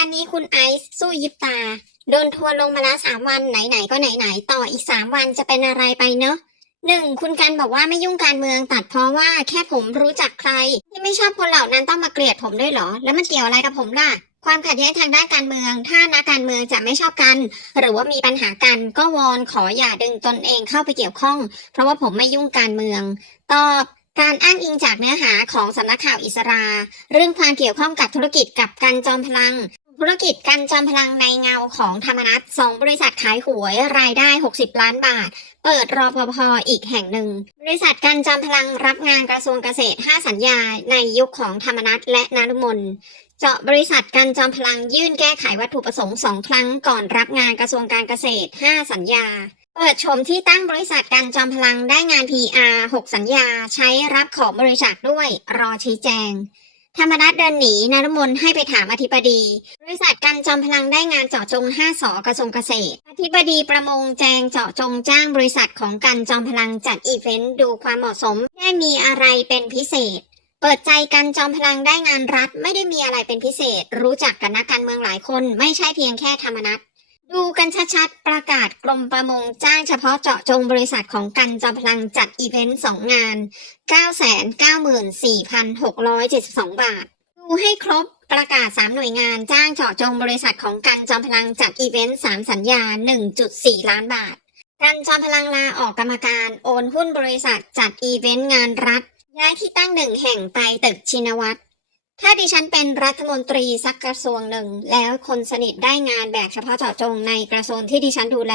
งานนี้คุณไอซ์สู้ยิบตา โดนทัวร์ลงมาแล้วสามวันไหนๆก็ไหนๆต่ออีกสามวันจะเป็นอะไรไปเนอะหนึ่งคุณกันบอกว่าไม่ยุ่งการเมืองตัดเพราะว่าแค่ผมรู้จักใคร ที่ไม่ชอบคนเหล่านั้นต้องมาเกลียดผมด้วยเหรอ แล้วมันเกี่ยวอะไรกับผมล่ะ ความขัดแย้งทางด้านการเมือง ถ้านักการเมืองจะไม่ชอบกัน หรือว่ามีปัญหากันก็วอนขออย่าดึงตนเองเข้าไปเกี่ยวข้อง เพราะว่าผมไม่ยุ่งการเมืองตอบการอ้างอิงจากเนื้อหาของสำนักข่าวอิสรา เรื่องความเกี่ยวข้องกับธุรกิจกับการจอมพลัง ธุรกิจการจอมพลังในเงาของธรรมนัตสองบริษัทขายหวยรายได้ 60 ล้านบาท เปิดรอปภอีกแห่งหนึ่ง บริษัทการจอมพลังรับงานกระทรวงเกษตร 5 สัญญา ในยุคของธรรมนัตและนารุมนเจาะบริษัทการจอมพลังยื่นแก้ไขวัตถุประสงค์สองครั้งก่อนรับงานกระทรวงการเกษตร 5 สัญญาเปิดชมที่ตั้งบริษัทการจอมพลังได้งาน PR 6 สัญญา ใช้รับของบริษัทด้วยรอชี้แจง ธรรมนัตเดินหนีนรมนให้ไปถามอธิบดี บริษัทกันจอมพลังได้งานเจาะจง 5สอกระทรวงเกษตร อธิบดีประมงแจงเจาะจงจ้างบริษัทของการจอมพลังจัดอีเวนต์ดูความเหมาะสมไม่มีอะไรเป็นพิเศษ เปิดใจกันจอมพลังได้งานรัฐไม่ได้มีอะไรเป็นพิเศษ รู้จักกับนักการเมืองหลายคนไม่ใช่เพียงแค่ธรรมนัต ดูกันชัดๆ ประกาศกรมประมงจ้างเฉพาะเจาะจงบริษัทของกันจอมพลังจัดอีเวนต์สองงาน 994,672 บาท ดูให้ครบประกาศ 3 หน่วยงานจ้างเจาะจงบริษัทของกันจอมพลังจัดอีเวนต์3สัญญา 1.4 ล้านบาท กันจอมพลังลาออกกรรมการโอนหุ้นบริษัทจัดอีเวนต์งานรัฐ ย้ายที่ตั้งหนึ่งแห่งไปตึกชินวัตร ถ้าดิฉันเป็นรัฐมนตรีสักกระทรวงหนึ่ง แล้วคนสนิทได้งานแบกเฉพาะเจาะจงในกระทรวงที่ดิฉันดูแล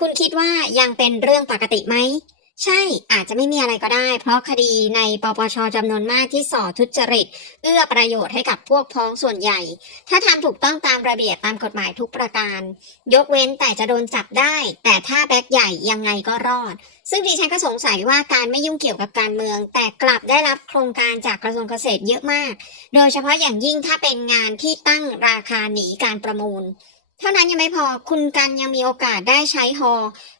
คุณคิดว่ายังเป็นเรื่องปกติไหม ใช่อาจจะไม่มีอะไรก็ได้ เพราะคดีในปปชจำนวนมากที่ส่อทุจริต เอื้อประโยชน์ให้กับพวกพ้องส่วนใหญ่ ถ้าทำถูกต้องตามระเบียบตามกฎหมายทุกประการ ยกเว้นแต่จะโดนจับได้ แต่ถ้าแบ็คใหญ่ยังไงก็รอด ซึ่งดิฉันก็สงสัยว่าการไม่ยุ่งเกี่ยวกับการเมือง แต่กลับได้รับโครงการจากกระทรวงเกษตรเยอะมาก โดยเฉพาะอย่างยิ่งถ้าเป็นงานที่ตั้งราคาหนีการประมูล เท่านั้นยังไม่พอคุณกันยังมีโอกาสได้ใช้ฮอ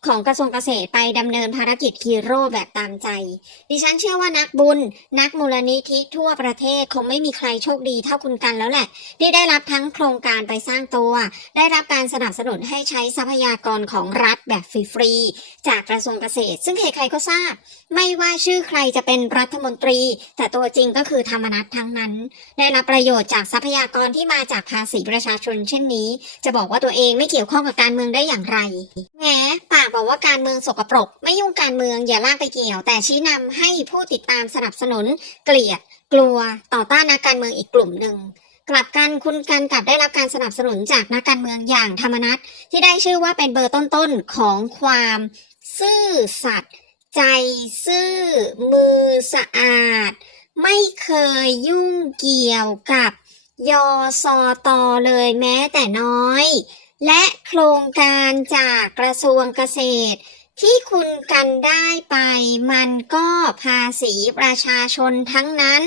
ของกระทรวงเกษตรไปดำเนินภารกิจฮีโร่แบบตามใจ ดิฉันเชื่อว่านักบุญ นักมูลนิธิทั่วประเทศคงไม่มีใครโชคดีเท่าคุณกันแล้วแหละ ที่ได้รับทั้งโครงการไปสร้างตัว ได้รับการสนับสนุนให้ใช้ทรัพยากรของรัฐแบบฟรีๆจากกระทรวงเกษตร ซึ่งใครๆก็ทราบ ไม่ว่าชื่อใครจะเป็นรัฐมนตรี แต่ตัวจริงก็คือธรรมนัตทั้งนั้น ได้รับประโยชน์จากทรัพยากรที่มาจากภาษีประชาชนเช่นนี้ จะบอกว่าตัวเองไม่เกี่ยวข้องกับการเมืองได้อย่างไรแหมปากบอกว่าการเมืองสกปรก ไม่ยุ่งการเมืองอย่าลากไปเกี่ยว แต่ชี้นำให้ผู้ติดตามสนับสนุน เกลียด กลัว ต่อต้านนักการเมืองอีกกลุ่มหนึ่งกลับกันคุณกันกลับได้รับการสนับสนุนจากนักการเมืองอย่างธรรมนัตที่ได้ชื่อว่าเป็นเบอร์ต้นๆของความ ซื่อสัตย์ใจซื่อ มือสะอาด ไม่เคยยุ่งเกี่ยวกับ ยอสอตอเลยแม้แต่น้อย และโครงการจากกระทรวงเกษตร ที่คุณกันได้ไปมันก็ภาษีประชาชนทั้งนั้น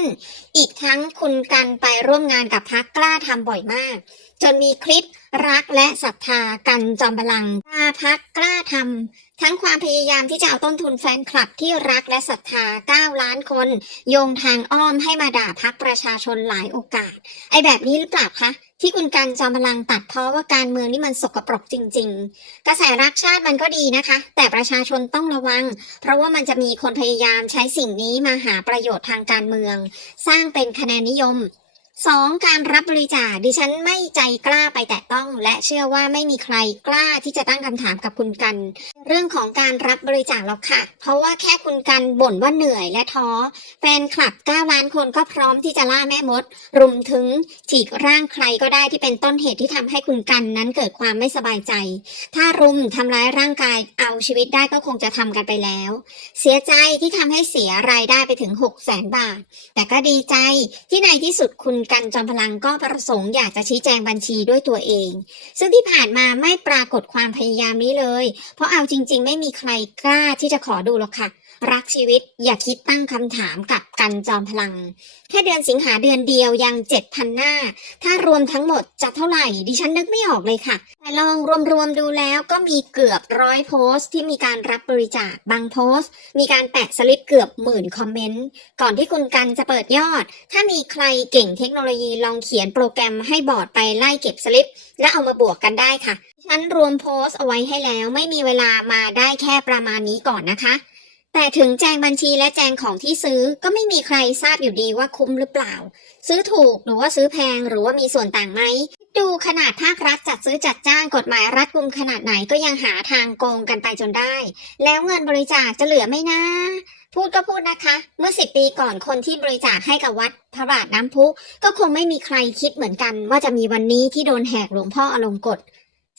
อีกทั้งคุณกันไปร่วมงานกับพักกล้าทำบ่อยมาก จนมีคลิปรักและศรัทธากันจอมพลังพาพักกล้าทำทั้งความพยายามที่จะเอาต้นทุนแฟนคลับที่รักและศรัทธา 9 ล้านคน โยงทางอ้อมให้มาด่าพักประชาชนหลายโอกาส ไอแบบนี้หรือเปล่าคะ ที่คุณการจอมพลังตัดเพราะว่าการเมืองนี่มันสกปรกจริง ๆ กระแสรักชาติมันก็ดีนะคะ แต่ประชาชนต้องระวัง เพราะว่ามันจะมีคนพยายามใช้สิ่งนี้มาหาประโยชน์ทางการเมือง สร้างเป็นคะแนนนิยม สองการรับบริจาคดิฉันไม่ใจกล้าไปแตะต้อง และเชื่อว่าไม่มีใครกล้าที่จะตั้งคำถามกับคุณกัน เรื่องของการรับบริจาคหรอกค่ะ เพราะว่าแค่คุณกันบ่นว่าเหนื่อยและท้อ แฟนคลับ9ล้านคนก็พร้อมที่จะล่าแม่มด รุมถึงฉีกร่างใครก็ได้ที่เป็นต้นเหตุที่ทำให้คุณกันนั้นเกิดความไม่สบายใจ ถ้ารุมทำร้ายร่างกายเอาชีวิตได้ก็คงจะทำกันไปแล้ว เสียใจที่ทำให้เสียรายได้ไปถึง6 0แสนบาท แต่ก็ดีใจที่ในที่สุดคุณกันจอมพลังก็ประสงค์อยากจะชี้แจงบัญชีด้วยตัวเอง ซึ่งที่ผ่านมาไม่ปรากฏความพยายามนี้เลย เพราะเอาจริง ๆ ไม่มีใครกล้าที่จะขอดูหรอกค่ะ รักชีวิตอย่าคิดตั้งคำถามกับ กันจอมพลัง แค่เดือนสิงหาเดือนเดียวยังเจ็ดพันหน้า ถ้ารวมทั้งหมดจะเท่าไหร่ ดิฉันนึกไม่ออกเลยค่ะ แต่ลองรวมๆดูแล้วก็มีเกือบร้อยโพสต์ที่มีการรับบริจาคบางโพสต์ มีการแปะสลิปเกือบหมื่นคอมเมนต์ ก่อนที่คุณกันจะเปิดยอด ถ้ามีใครเก่งเทคโนโลยีลองเขียนโปรแกรมให้บอร์ดไปไล่เก็บสลิป และเอามาบวกกันได้ค่ะฉันรวมโพสต์เอาไว้ให้แล้วไม่มีเวลามาได้แค่ประมาณนี้ก่อนนะคะ แต่ถึงแจงบัญชีและแจงของที่ซื้อก็ไม่มีใครทราบอยู่ดีว่าคุ้มหรือเปล่า ซื้อถูกหรือว่าซื้อแพงหรือว่ามีส่วนต่างไหม ดูขนาดภาครัฐจัดซื้อจัดจ้างกฎหมายรัฐกุมขนาดไหนก็ยังหาทางโกงกันไปจนได้ แล้วเงินบริจาคจะเหลือไหมนะพูดก็พูดนะคะ เมื่อสิบปีก่อนคนที่บริจาคให้กับวัดพระบาทน้ำพุ ก็คงไม่มีใครคิดเหมือนกันว่าจะมีวันนี้ที่โดนแหกหลวงพ่ออลงกฎ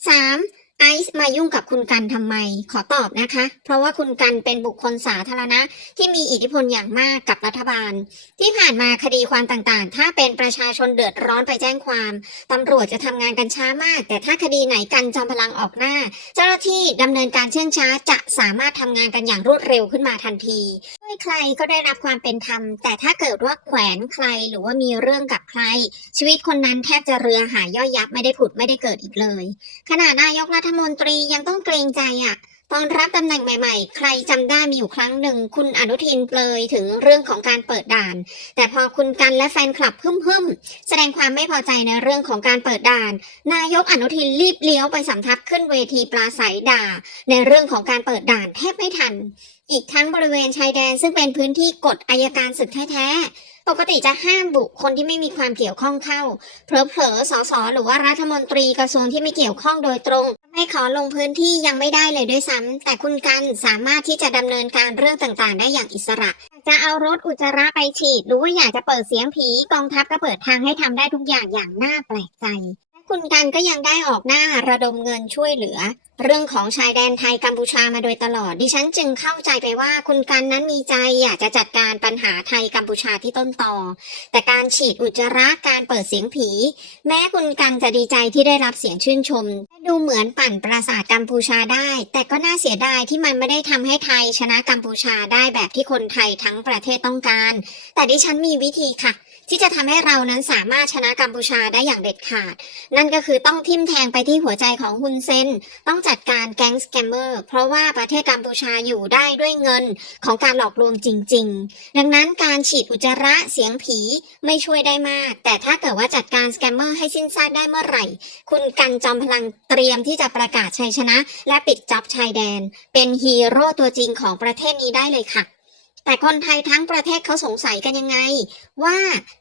3. ไอซ์มายุ่งกับคุณกันทำไม ขอตอบนะคะ เพราะว่าคุณกันเป็นบุคคลสาธารณะ ที่มีอิทธิพลอย่างมากกับรัฐบาล ที่ผ่านมาคดีความต่างๆ ถ้าเป็นประชาชนเดือดร้อนไปแจ้งความตำรวจจะทำงานกันช้ามาก แต่ถ้าคดีไหนกันจอมพลังออกหน้า เจ้าหน้าที่ดำเนินการเชื่องช้าจะสามารถทำงานกันอย่างรวดเร็วขึ้นมาทันทีด้วยใครก็ได้รับความเป็นธรรม แต่ถ้าเกิดว่าแขวนใครหรือว่ามีเรื่องกับใคร ชีวิตคนนั้นแทบจะเรือหายย่อยยับไม่ได้ผุดไม่ได้เกิดอีกเลยขณะนายกรัฐมนตรียังต้องเกรงใจอะ ตอนรับตำแหน่งใหม่ๆ ใครจำได้มีอยู่ครั้งหนึ่ง คุณอนุทินเปลยถึงเรื่องของการเปิดด่าน แต่พอคุณกันและแฟนคลับพึ่มๆ แสดงความไม่พอใจในเรื่องของการเปิดด่าน นายกอนุทินรีบเลี้ยวไปสำทับขึ้นเวทีปลาใสด่า ในเรื่องของการเปิดด่านแทบไม่ทัน อีกทั้งบริเวณชายแดนซึ่งเป็นพื้นที่กฎอายการศึกแท้ๆ ปกติจะห้ามบุคคลที่ไม่มีความเกี่ยวข้องเข้าเผลอๆสสหรือว่ารัฐมนตรีกระทรวงที่ไม่เกี่ยวข้องโดยตรง ไม่ขอลงพื้นที่ยังไม่ได้เลยด้วยซ้ำแต่คุณกันสามารถที่จะดำเนินการเรื่องต่างๆ ได้อย่างอิสระ จะเอารถอุจจาระไปฉีดหรือว่าอยากจะเปิดเสียงผีกองทัพก็เปิดทางให้ทำได้ทุกอย่างอย่างน่าแปลกใจ คุณกันก็ยังได้ออกหน้าระดมเงินช่วยเหลือ เรื่องของชายแดนไทยกัมพูชามาโดยตลอด ดิฉันจึงเข้าใจไปว่าคุณกันนั้นมีใจอยากจะจัดการปัญหาไทยกัมพูชาที่ต้นตอแต่การฉีดอุจจาระการเปิดเสียงผี แม้คุณกันจะดีใจที่ได้รับเสียงชื่นชมและดูเหมือนปั่นปราสาทกัมพูชาได้ แต่ก็น่าเสียดายที่มันไม่ได้ทำให้ไทยชนะกัมพูชาได้แบบที่คนไทยทั้งประเทศต้องการ แต่ดิฉันมีวิธีค่ะ ที่จะทำให้เรานั้นสามารถชนะกัมพูชาได้อย่างเด็ดขาด นั่นก็คือต้องทิมแทงไปที่หัวใจของฮุนเซนต้องจัดการแก๊งสแกมเมอร์เพราะว่าประเทศกัมพูชาอยู่ได้ด้วยเงินของการหลอกลวงจริง ๆ ดังนั้นการฉีดอุจจาระเสียงผีไม่ช่วยได้มาก แต่ถ้าเกิดว่าจัดการสแกมเมอร์ให้สิ้นซากได้เมื่อไหร่ คุณกันจอมพลังเตรียมที่จะประกาศชัยชนะ และปิดจ็อบชายแดน เป็นฮีโร่ตัวจริงของประเทศนี้ได้เลยค่ะ แต่คนไทยทั้งประเทศเขาสงสัยกันยังไง ว่า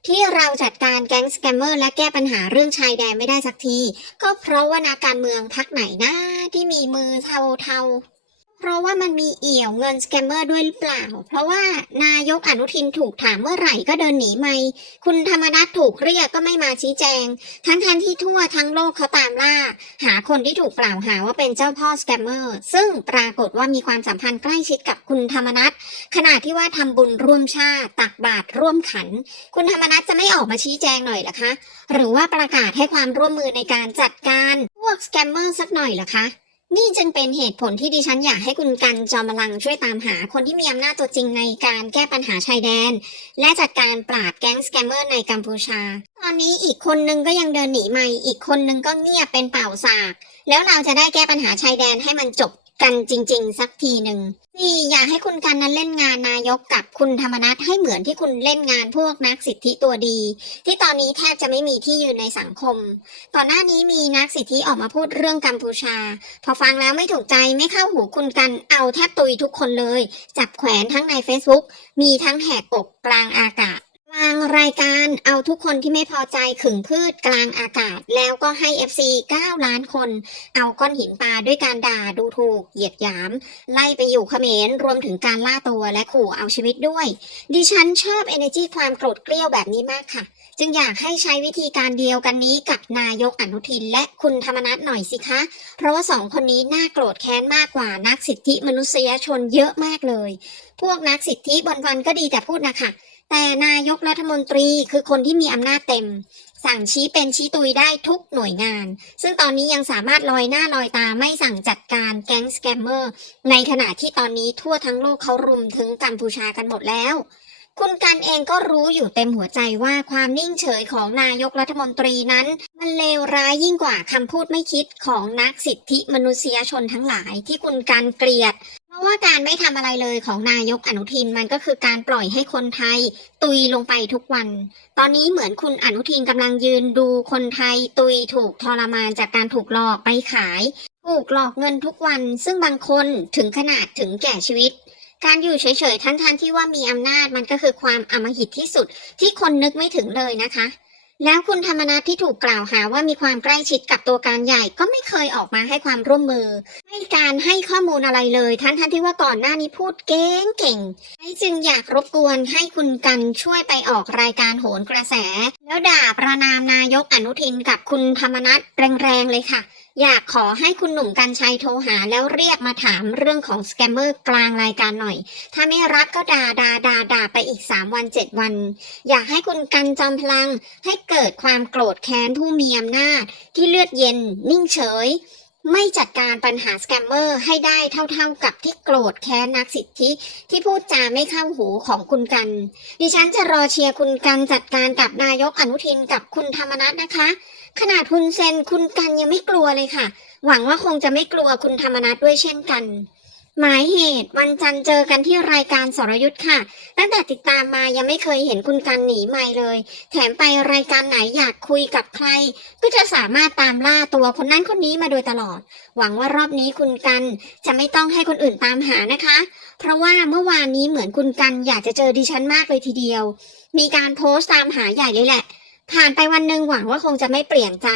ที่เราจัดการแก๊งสแกมเมอร์และแก้ปัญหาเรื่องชายแดนไม่ได้สักที ก็เพราะว่านักการเมืองพักไหนนะที่มีมือเทาเทาๆ เพราะว่ามันมีเอี่ยวเงินสแกมเมอร์ด้วยหรือเปล่า เพราะว่านายกอนุทินถูกถามเมื่อไหร่ก็เดินหนีไม่ คุณธรรมนัฐถูกเรียกก็ไม่มาชี้แจง ทั้งทันที่ทั่วทั้งโลกเขาตามล่า หาคนที่ถูกกล่าวหาว่าเป็นเจ้าพ่อสแกมเมอร์ ซึ่งปรากฏว่ามีความสัมพันธ์ใกล้ชิดกับคุณธรรมนัฐขณะที่ว่าทำบุญร่วมชาติตักบาตรร่วมขัน คุณธรรมนัฐจะไม่ออกมาชี้แจงหน่อยหรอคะ หรือว่าประกาศให้ความร่วมมือในการจัดการพวกสแกมเมอร์สักหน่อยหรอคะ นี่จึงเป็นเหตุผลที่ดิฉันอยากให้คุณกันจอมพลังช่วยตามหาคนที่มีอำนาจตัวจริงในการแก้ปัญหาชายแดน และจัดการปราบแก๊งสแกมเมอร์ในกัมพูชา ตอนนี้อีกคนนึงก็ยังเดินหนีไม่อีกคนนึงก็เงียบเป็นเป่าสาก แล้วเราจะได้แก้ปัญหาชายแดนให้มันจบ กันจริง ๆ สักทีหนึ่งนี่อยากให้คุณกันนั้นเล่นงานนายกกับคุณธรรมนัฐให้เหมือนที่คุณเล่นงานพวกนักสิทธิตัวดี ที่ตอนนี้แทบจะไม่มีที่ยืนในสังคมก่อนหน้านี้มีนักสิทธิออกมาพูดเรื่องกัมพูชา พอฟังแล้วไม่ถูกใจไม่เข้าหูคุณกันเอาแทบตุยทุกคนเลย จับแขวนทั้งใน Facebook มีทั้งแหกอกกลางอากาศ กลางรายการเอาทุกคนที่ไม่พอใจขึงพืชกลางอากาศ แล้วก็ให้ FC 9 ล้านคน เอาก้อนหินปลาด้วยการด่าดูถูก เหยียดหยาม ไล่ไปอยู่เขมรรวมถึงการล่าตัวและขู่เอาชีวิตด้วย ดิฉันชอบ energy ความโกรธเกลี้ยวแบบนี้มากค่ะ จึงอยากให้ใช้วิธีการเดียวกันนี้กับนายกอนุทินและคุณธรรมนัฐหน่อยสิคะ เพราะว่าสองคนนี้น่าโกรธแค้นมากกว่านักสิทธิมนุษยชนเยอะมากเลย พวกนักสิทธิวันๆก็ดีแต่พูดนะคะ แต่นายกรัฐมนตรีคือคนที่มีอำนาจเต็ม สั่งชี้เป็นชี้ตุยได้ทุกหน่วยงาน ซึ่งตอนนี้ยังสามารถลอยหน้าลอยตาไม่สั่งจัดการแก๊งสแกมเมอร์ ในขณะที่ตอนนี้ทั่วทั้งโลกเขารุมถึงกัมพูชากันหมดแล้ว คุณกันเองก็รู้อยู่เต็มหัวใจว่าความนิ่งเฉยของนายกรัฐมนตรีนั้น มันเลวร้ายยิ่งกว่าคำพูดไม่คิดของนักสิทธิมนุษยชนทั้งหลายที่คุณกันเกลียด ราะว่าการไม่ทำอะไรเลยของนายกอนุทินมันก็คือการปล่อยให้คนไทย ตุยลงไปทุกวัน ตอนนี้เหมือนคุณอนุทินกำลังยืนดูคนไทยตุยถูกทรมานจากการถูกหลอกไปขาย ถูกหลอกเงินทุกวัน ซึ่งบางคนถึงขนาดถึงแก่ชีวิต การอยู่เฉยๆทั้งทที่ว่ามีอำนาจมันก็คือความอำมหิตที่สุดที่คนนึกไม่ถึงเลยนะคะ แล้วคุณธรรมนัฐที่ถูกกล่าวหาว่ามีความใกล้ชิดกับตัวการใหญ่ก็ไม่เคยออกมาให้ความร่วมมือ ให้การให้ข้อมูลอะไรเลยทั้งทที่ว่าก่อนหน้านี้พูดเก่งเก่งๆให้จึงอยากรบกวนให้คุณกันช่วยไปออกรายการโหนกระแส แล้วด่าประนามนายกอนุทินกับคุณธรรมนัฐแรงๆเลยค่ะ อยากขอให้คุณหนุ่มกัญชัยโทรหาแล้วเรียกมาถามเรื่องของสแกมเมอร์กลางรายการหน่อย ถ้าไม่รับก็ด่าด่าด่าด่าไปอีก 3 วัน 7 วัน อยากให้คุณกันจอมพลัง ให้เกิดความโกรธแค้นผู้มีอำนาจ ที่เลือดเย็น นิ่งเฉย ไม่จัดการปัญหาสแกมเมอร์ให้ได้เท่าๆกับที่โกรธแค้นนักสิทธิ ที่พูดจาไม่เข้าหูของคุณกัน ดิฉันจะรอเชียร์คุณกันจัดการกับนายกอนุทินกับคุณธรรมนัฐนะคะ ขนาดคุณเซนคุณกันยังไม่กลัวเลยค่ะ หวังว่าคงจะไม่กลัวคุณธรรมนัฐด้วยเช่นกัน หมายเหตุวันจันทร์เจอกันที่รายการสรยุทธ์ค่ะ ตั้งแต่ติดตามมายังไม่เคยเห็นคุณกันหนีไม่เลย แถมไปรายการไหนอยากคุยกับใคร ก็จะสามารถตามล่าตัวคนนั้นคนนี้มาโดยตลอด หวังว่ารอบนี้คุณกันจะไม่ต้องให้คนอื่นตามหานะคะ เพราะว่าเมื่อวานนี้เหมือนคุณกันอยากจะเจอดิฉันมากเลยทีเดียว มีการโพสต์ตามหาใหญ่เลยแหละ ผ่านไปวันหนึ่งหวังว่าคงจะไม่เปลี่ยนใจ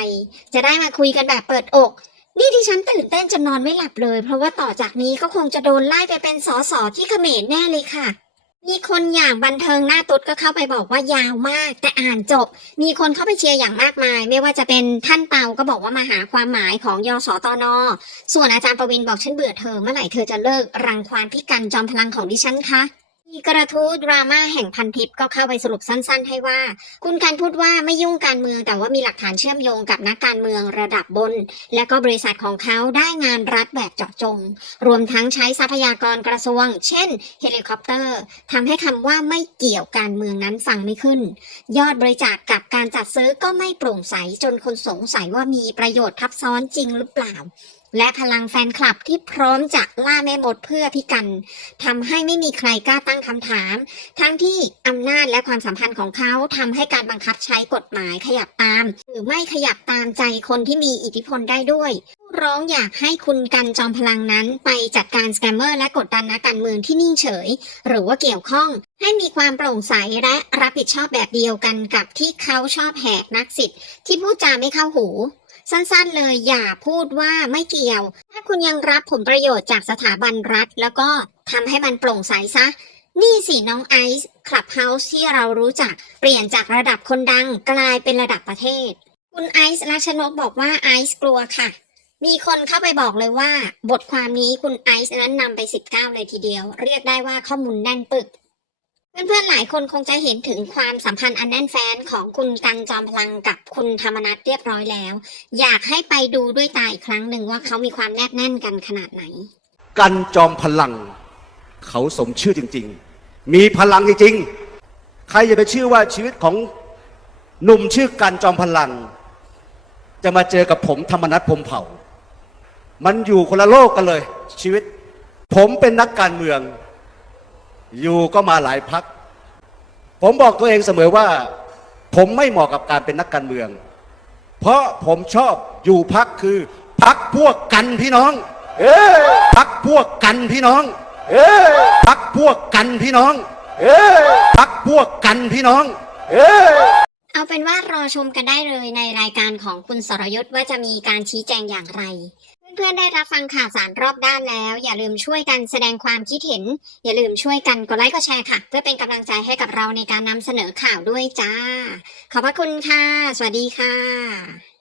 จะได้มาคุยกันแบบเปิดอก นี่ดิฉันตื่นเต้นจนนอนไม่หลับเลย เพราะว่าต่อจากนี้ก็คงจะโดนไล่ไปเป็นสอสอที่เขมรแน่เลยค่ะ มีคนอย่างบันเทิงหน้าตุ๊ดก็เข้าไปบอกว่ายาวมาก แต่อ่านจบ มีคนเข้าไปเชียร์อย่างมากมาย ไม่ว่าจะเป็นท่านเปาก็บอกว่ามาหาความหมายของยสตน ส่วนอาจารย์ประวินบอกฉันเบื่อเธอเมื่อไหร่เธอจะเลิกรังควานพิกันจอมพลังของดิฉันคะ มีกระทู้ดราม่าแห่งพันทิปก็เข้าไปสรุปสั้น ๆ ให้ว่า คุณการพูดว่าไม่ยุ่งการเมืองแต่ว่ามีหลักฐานเชื่อมโยงกับนักการเมืองระดับบน และก็บริษัทของเขาได้งานรัฐแบบเจาะจง รวมทั้งใช้ทรัพยากรกระทรวง เช่นเฮลิคอปเตอร์ทำให้คำว่าไม่เกี่ยวการเมืองนั้นฟังไม่ขึ้น ยอดบริจาคกับการจัดซื้อก็ไม่โปร่งใสจนคนสงสัยว่ามีประโยชน์ทับซ้อนจริงหรือเปล่า และพลังแฟนคลับที่พร้อมจะล่าแม่มดเพื่อพิกันทำให้ไม่มีใครกล้าตั้งคำถาม ทั้งที่อำนาจและความสัมพันธ์ของเขาทำให้การบังคับใช้กฎหมายขยับตาม หรือไม่ขยับตามใจคนที่มีอิทธิพลได้ด้วยผู้ร้องอยากให้คุณกันจอมพลังนั้นไปจัดการสแกมเมอร์และกดดันนักการเมืองที่นิ่งเฉย หรือว่าเกี่ยวข้อง ให้มีความโปร่งใสและรับผิดชอบแบบเดียวกันกับที่เขาชอบแหกนักสิทธิ์ที่พูดจาไม่เข้าหู สั้นๆเลยอย่าพูดว่าไม่เกี่ยว ถ้าคุณยังรับผลประโยชน์จากสถาบันรัฐ แล้วก็ทำให้มันโปร่งใสซะ นี่สิน้องไอซ์คลับเฮาส์ที่เรารู้จัก เปลี่ยนจากระดับคนดังกลายเป็นระดับประเทศ คุณไอซ์รัชนกบอกว่าไอซ์กลัวค่ะมีคนเข้าไปบอกเลยว่า บทความนี้คุณไอซ์นั้นนำไป 19 เลยทีเดียว เรียกได้ว่าข้อมูลแน่นปึก เพื่อนๆ หลายคนคงจะเห็นถึงความสัมพันธ์อันแน่นแฟนของคุณกันจอมพลังกับคุณธรรมนัฐเรียบร้อยแล้ว อยากให้ไปดูด้วยตาอีกครั้งหนึ่งว่าเขามีความแนบแน่นกันขนาดไหน กันจอมพลัง เขาสมชื่อจริง ๆ มีพลังจริงๆ ใครจะไปเชื่อว่าชีวิตของหนุ่มชื่อกันจอมพลัง จะมาเจอกับผมธรรมนัฐพมเผ่า มันอยู่คนละโลกกันเลย ชีวิต ผมเป็นนักการเมือง อยู่ก็มาหลายพัก ผมบอกตัวเองเสมอว่า ผมไม่เหมาะกับการเป็นนักการเมือง เพราะผมชอบอยู่พักคือพักพวกกันพี่น้องเอพักพวกกันพี่น้องเอพักพวกกันพี่น้องเอพักพวกกันพี่น้องเอเอาเป็นว่ารอชมกันได้เลยในรายการของคุณสรยุทธ์ว่าจะมีการชี้แจงอย่างไร เพื่อนๆได้รับฟังข่าวสารรอบด้านแล้ว อย่าลืมช่วยกันแสดงความคิดเห็น อย่าลืมช่วยกันกดไลค์กดแชร์ค่ะ เพื่อเป็นกำลังใจให้กับเราในการนำเสนอข่าวด้วยจ้า ขอบพระคุณค่ะ สวัสดีค่ะ